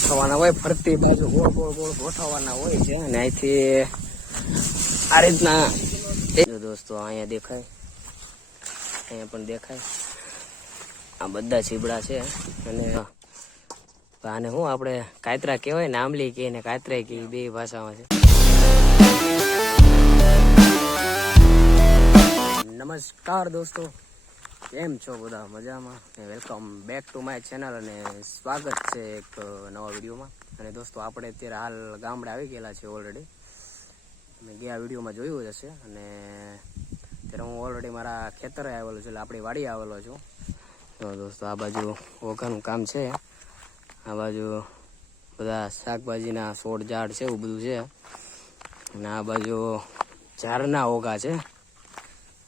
ગોઠવવાના હોય, ફરતી બાજુ ગોળ ગોળ ગોળ ગોઠવવાના હોય છે. અને અહીંથી આ રીતના દોસ્તો અહીંયા દેખાય, અહીંયા પણ દેખાય, આ બધા ચીબડા છે. અને આને શું આપણે કાતરા કહેવાય ને, આંબલી કહે ને કાતરા કહે, બે ભાષામાં છે. નમસ્કાર દોસ્તો, કેમ છો બધા? મજામાં? Welcome back to my channel અને સ્વાગત છે એક નવા વિડીયોમાં. અને દોસ્તો આપણે અત્યારે હાલ ગામડે આવી ગયેલા છે ઓલરેડી. મેં ગયા વિડીયોમાં જોયું જ હશે. અને અત્યારે હું ઓલરેડી મારા ખેતરે આવેલો છું, એટલે આપણી વાડી આવેલો છું. તો દોસ્તો આ બાજુ ઓઘાનું કામ છે, આ બાજુ બધા શાકભાજીના છોડ ઝાડ છે, એવું બધું છે. અને આ બાજુ ઝાડના ઓઘા છે.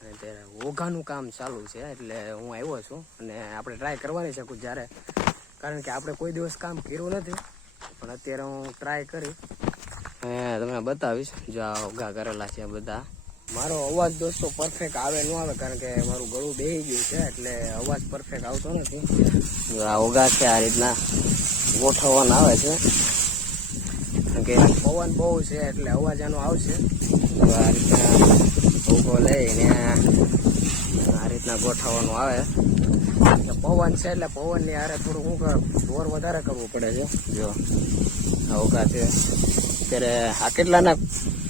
અને ત્યારે ઓઘાનું કામ ચાલુ છે, એટલે હું આવ્યો છું. અને આપણે ટ્રાય કરવાની છે જ્યારે, કારણ કે આપણે કોઈ દિવસ કામ કર્યું નથી, પણ અત્યારે હું ટ્રાય કરી તમને બતાવીશ. જો આ ઓઘા કરેલા છે બધા. મારો અવાજ દોસ્તો પરફેક્ટ આવે ન આવે, કારણ કે મારું ગળું બેહી ગયું છે, એટલે અવાજ પરફેક્ટ આવતો નથી. આ ઓઘા છે, આ રીતના ગોઠવવાના આવે છે, કારણ કે પવન બહુ છે એટલે અવાજ આનો આવશે. આ રીતના ઉભો લઈને આ રીતના ગોઠવવાનું આવે. પવન છે એટલે પવનની હારે થોડું જોર વધારે કરવું પડે છે. જો આ ઓઘા છે. અત્યારે આ કેટલાના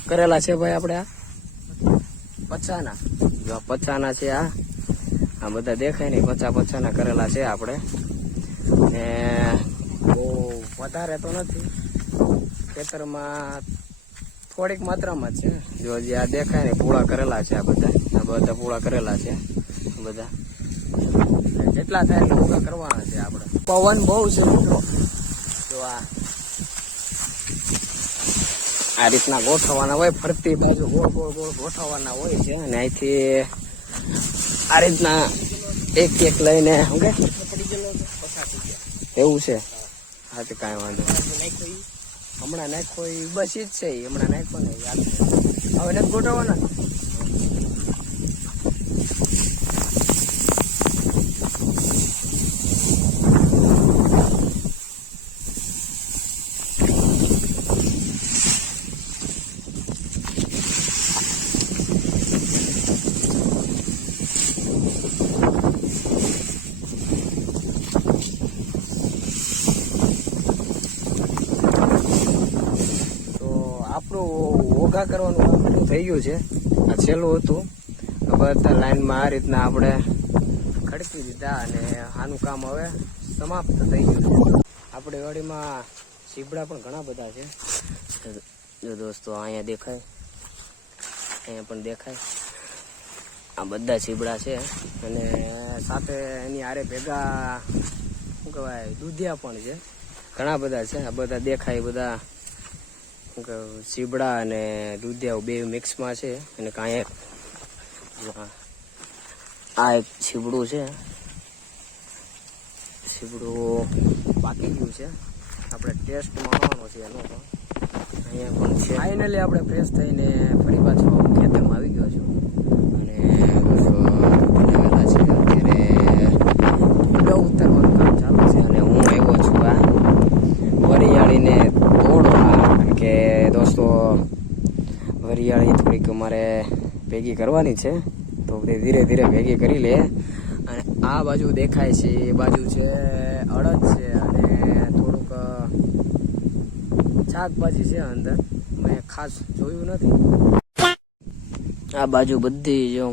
કરેલા છે ભાઈ આપણે? આ 50ના. જો 50ના છે. આ બધા દેખાય ને 50 કરેલા છે આપણે. ને બહુ વધારે તો નથી, ખેતરમાં થોડીક માત્રામાં છે. જો જે આ દેખાય ને પૂળા કરેલા છે, આ બધા પૂળા કરેલા છે બધા. જેટલા થાય એટલા પૂળા કરવાના છે આપણે. પવન બહુ છે મિત્રો. જો આ રીતના ગોઠવવાના હોય, ફરતી બાજુ ગોળ ગોળ ગોળ ગોઠવવાના હોય છે. અને અહીંથી આ રીતના એક એક લઈને શું કે એવું છે. હા તો કાંઈ વાંધો હમણાં નાખો એ બસ ઈ જ છે. હમણાં નાખો ને યાદ હવે નથી ગોઠવવાના. ઓઘા કરવાનું કામ બધું થઈ ગયું છે. આ છેલ્લું હતું. બધા લાઈનમાં આ રીતના આપણે ખડકી દીધા અને આનું કામ હવે સમાપ્ત થઈ ગયું. આપણી વાડીમાં ચીબડા પણ ઘણા બધા છે. જો દોસ્તો અહીંયા દેખાય, અહીંયા પણ દેખાય, આ બધા ચીબડા છે. અને સાથે એની હારે ભેગા શું કહેવાય દૂધિયા પણ છે, ઘણા બધા છે. આ બધા દેખાય, બધા ચીબડા અને દૂધિયા બે મિક્સમાં છે. અને કાંઈ આ એક ચીબડું છે, ચીબડું પાકી ગયું છે. આપણે ટેસ્ટ માણવાનો છે એનો પણ. અહીંયા પણ છે. ફાઇનલી આપણે ફ્રેશ થઈને ફરી પાછો ખેતરમાં આવી ગયો છું. અને આવેલા છે અત્યારે ઊંડા ઉતારવાનું કામ ચાલુ છે. અને હું આવ્યો છું આ વરિયાળીને તોડવા, કારણ કે દોસ્તો વરિયાળી થોડીક અમારે ભેગી કરવાની છે, તો ધીરે ધીરે ભેગી કરી લે. અને આ બાજુ દેખાય છે એ બાજુ છે અડદ છે, અને થોડુંક શાકભાજી છે અંદર, મેં ખાસ જોયું નથી. આ બાજુ બધી જો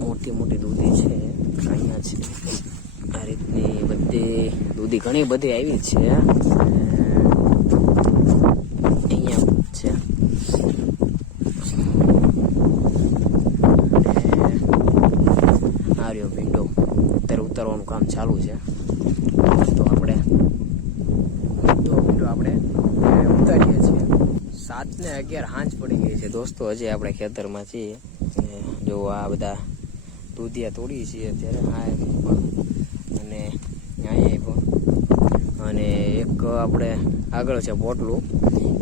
મોટી મોટી દૂધી છે, અહીંયા છે. આ રીતની બધી દૂધી ઘણી બધી આવી છે. ભીંડો અત્યારે ઉતારવાનું કામ ચાલુ છે. તો આપણે ભીંડો આપણે ઉતારીએ છીએ. 7:11 સાંજ પડી ગઈ છે દોસ્તો. હજી આપણે ખેતરમાં છીએ. જો આ બધા દૂધિયા તોડીએ છીએ અત્યારે. આ પણ અને અહીંયા પણ. અને એક આપણે આગળ છે પોટલું,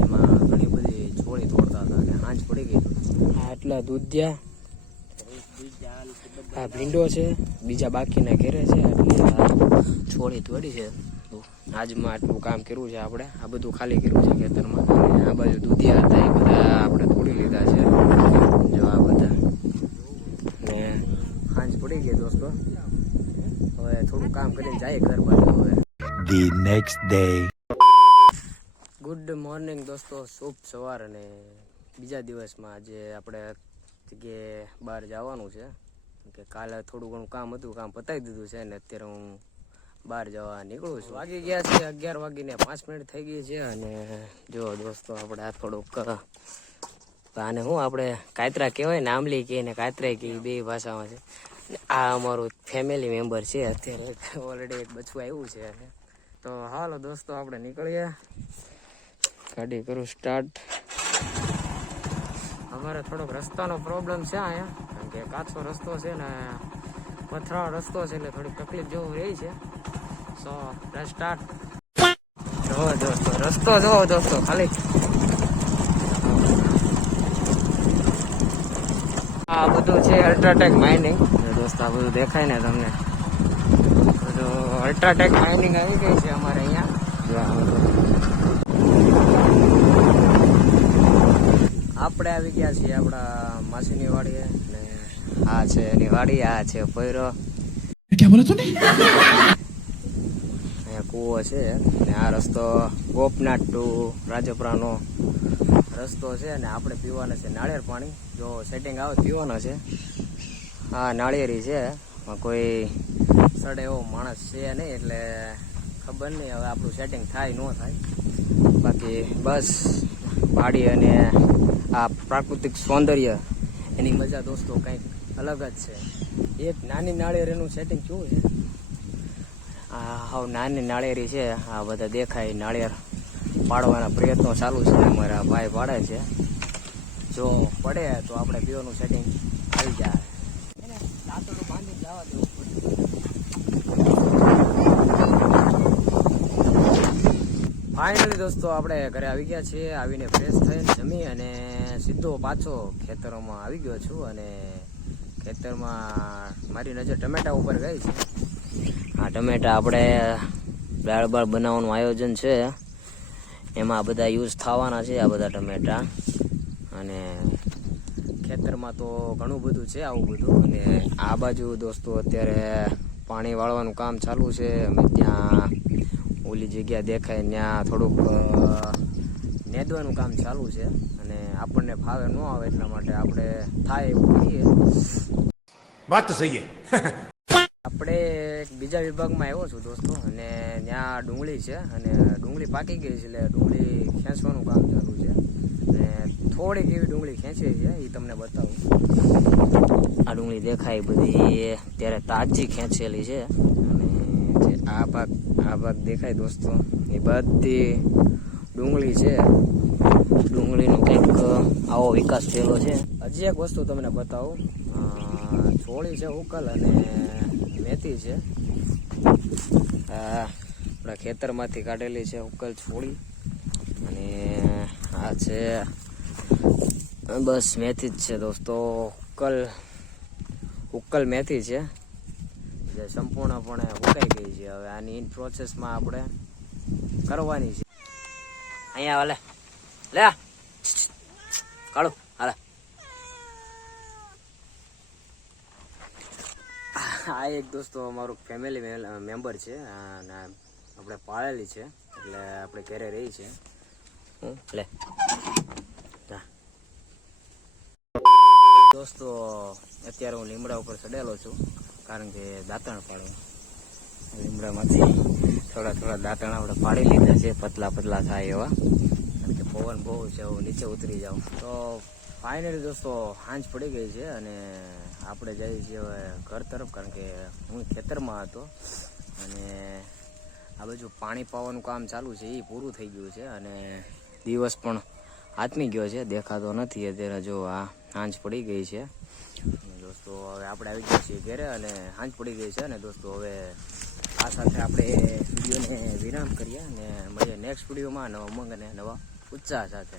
એમાં ઘણી બધી છોડી તોડતા હતા અને સાંજ પડી ગઈ. આ એટલા દૂધિયા, આ ભીંડો છે, બીજા બાકીના ઘેરે છે. એટલે આ છોડી તોડી છે. આજમાં આટલું કામ કર્યું છે આપણે. આ બધું ખાલી કર્યું છે ખેતરમાં. અને આ બાજુ દૂધિયા હતા એ બધા આપણે તોડી લીધા છે. જો આ બધા ને સાંજ પડી ગઈ દોસ્તો. હવે થોડું કામ કરીને જાય ઘર બાજુ. હવે The next day. Good morning દોસ્તો, શુભ સવાર. અને બીજા દિવસમાં આજે આપણે જગ્યાએ બહાર જવાનું છે કે કાલે થોડું ઘણું કામ હતું, કામ પતાવી દીધું છે ને અત્યારે હું બહાર જવા નીકળું છું. વાગી ગયા છે 11:05 થઈ ગઈ છે. અને જો દોસ્તો આપણે આ થોડુંક આને શું આપણે કાતરા કહેવાય ને, આંબલી કહે ને કાતરા કહે, બે ભાષામાં છે. આ અમારું ફેમિલી મેમ્બર છે. અત્યારે ઓલરેડી એક બચ્ચું આવ્યું છે. તો હાલો દોસ્તો આપણે નીકળીએ. ગાડી કરું સ્ટાર્ટ. અમારે થોડોક રસ્તાનો પ્રોબ્લેમ છે અહીંયા, કારણ કે કાચો રસ્તો છે ને પથરાળ રસ્તો છે, એટલે થોડીક તકલીફ જેવું રહી છે. સો સ્ટાર્ટ. જોવો દોસ્તો રસ્તો, જોવો દોસ્તો ખાલી. આ બધું છે અલ્ટ્રાટેક માઇનિંગ. દોસ્તો આ બધું દેખાય ને તમને, બધું અલ્ટ્રાટેક માઇનિંગ આવી ગઈ છે અમારે અહીંયા. જો આ બધું આપણે આવી ગયા છીએ આપણા માસીની વાડીએ. ને આ છે એની વાડી, આ છે પૈરો. ક્યાં બોલે તું? અહીંયા કૂવો છે ને આ રસ્તો ગોપનાથ ટુ રાજપરાનો રસ્તો છે. ને આપણે પીવાના છે નાળિયેર પાણી. જો સેટિંગ આવે પીવાનો છે. આ નાળિયેરી છે, કોઈ સડે એવો માણસ છે નહીં, એટલે ખબર નહીં હવે આપણું સેટિંગ થાય ન થાય. બાકી બસ વાડી અને આ પ્રાકૃતિક સૌંદર્ય, એની મજા દોસ્તો કંઈક અલગ જ છે. એક નાની નાળિયેરીનું સેટિંગ કેવું છે. આ હાવ નાની નાળિયેરી છે. આ બધા દેખાય નાળિયેર પાડવાના પ્રયત્નો ચાલુ છે. અમારા ભાઈ પાડે છે. જો પડે તો આપણે પીવાનું સેટિંગ આવી જાય. દાંતડું બાંધી જવા દેવું પડે. ફાઇનલી દોસ્તો આપણે ઘરે આવી ગયા છીએ. આવીને ફ્રેશ થઈને જમી અને સીધો પાછો ખેતરોમાં આવી ગયો છું. અને ખેતરમાં મારી નજર ટમેટા ઉપર ગઈ છે. આ ટમેટા આપણે દાળ બાળ બનાવવાનું આયોજન છે, એમાં બધા યુઝ થવાના છે આ બધા ટમેટા. અને ખેતરમાં તો ઘણું બધું છે આવું બધું. અને આ બાજુ દોસ્તો અત્યારે પાણી વાળવાનું કામ ચાલુ છે. અમે ત્યાં ઓલી જગ્યા દેખાય ત્યાં થોડુંક નેદવાનું કામ ચાલુ છે. અને આપણને ફાવે ન આવે એટલા માટે આપણે થાય એવું કરીએ. વાત તો સહી. આપણે એક બીજા વિભાગમાં આવ્યો છું દોસ્તો, અને ત્યાં ડુંગળી છે. અને ડુંગળી પાકી ગઈ છે, એટલે ડુંગળી ખેંચવાનું કામ ચાલુ છે. અને થોડીક એવી ડુંગળી ખેંચી છે, એ તમને બતાવું. આ ડુંગળી દેખાય બધી ત્યારે તાજી ખેંચેલી છે. અને જે આ ભાગ દેખાય દોસ્તો, એ બધી ડુંગળી છે. ડુંગળીનો કંઈક આવો વિકાસ થયેલો છે. હજી એક વસ્તુ તમને બતાવું. છોળી છે ઉકલ અને મેથી છે. આપણા ખેતરમાંથી કાઢેલી છે ઉકલ છોળી. અને આ છે બસ મેથી જ છે દોસ્તો. ઉકલ મેથી છે, જે સંપૂર્ણપણે ઉકાઈ ગઈ છે. હવે આની ઇન પ્રોસેસમાં આપણે કરવાની છે. અહીંયા હાલે લે કાઢો હાલે. આ એક દોસ્તો અમારું ફેમિલી મેમ્બર છે, અને આપણે પાળેલી છે, એટલે આપણે ઘરે રહી છે. લે દોસ્તો અત્યારે હું લીમડા ઉપર ચડેલો છું, કારણ કે દાંતણ પાડું. લીમડામાંથી થોડા દાંતણ આપણે પાડી લીધા છે, પતલા થાય એવા, કારણ કે પવન બહુ છે, હું નીચે ઉતરી જાઉં. તો ફાઇનલી દોસ્તો સાંજ પડી ગઈ છે. અને આપણે જઈએ છીએ હવે ઘર તરફ, કારણ કે હું ખેતરમાં હતો. અને આ બાજુ પાણી પાવાનું કામ ચાલુ છે, એ પૂરું થઈ ગયું છે. અને દિવસ પણ આથમી ગયો છે, દેખાતો નથી અત્યારે. જો આ સાંજ પડી ગઈ છે. અને દોસ્તો હવે આપણે આવી ગયા છીએ ઘરે, અને સાંજ પડી ગઈ છે. અને દોસ્તો હવે આ સાથે આપણે વિડીયોને વિરામ કરીએ, અને મળીએ નેક્સ્ટ વિડીયોમાં નવા ઉમંગ અને નવા ઉત્સાહ સાથે.